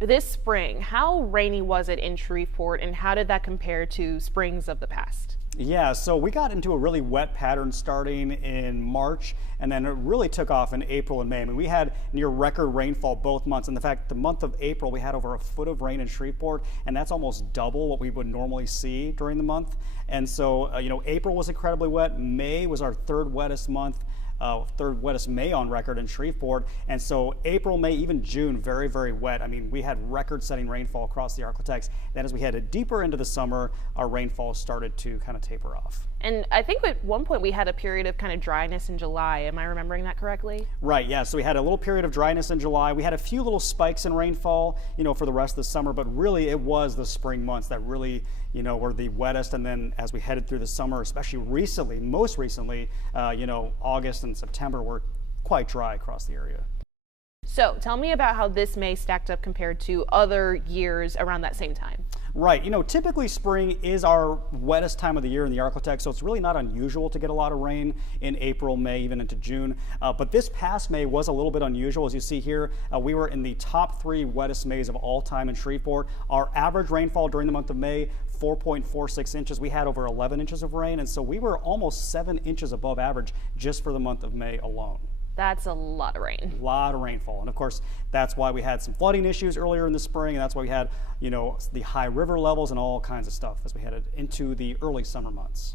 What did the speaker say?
This spring, how rainy was it in Shreveport, and how did that compare to springs of the past? Yeah, so we got into a really wet pattern starting in March, and then it really took off in April and May. I mean, we had near record rainfall both months. And in fact, the month of April, we had over a foot of rain in Shreveport, and that's almost double what we would normally see during the month. And so, April was incredibly wet. May was our third wettest month. Third wettest May on record in Shreveport. And so April, May, even June, very, very wet. I mean, we had record-setting rainfall across the ArkLaTex. Then as we headed deeper into the summer, our rainfall started to kind of taper off. And I think at one point we had a period of kind of dryness in July. Am I remembering that correctly? Right, yeah. So we had a little period of dryness in July. We had a few little spikes in rainfall, for the rest of the summer, but really it was the spring months that really, were the wettest. And then as we headed through the summer, especially recently, most recently, August and September were quite dry across the area. So tell me about how this May stacked up compared to other years around that same time. Right, typically spring is our wettest time of the year in the ArkLaTex, so it's really not unusual to get a lot of rain in April, May, even into June. But this past May was a little bit unusual. As you see here, we were in the top 3 wettest Mays of all time in Shreveport. Our average rainfall during the month of May, 4.46 inches. We had over 11 inches of rain, and so we were almost 7 inches above average just for the month of May alone. That's a lot of rain. A lot of rainfall. And of course, that's why we had some flooding issues earlier in the spring, and that's why we had, the high river levels and all kinds of stuff as we headed into the early summer months.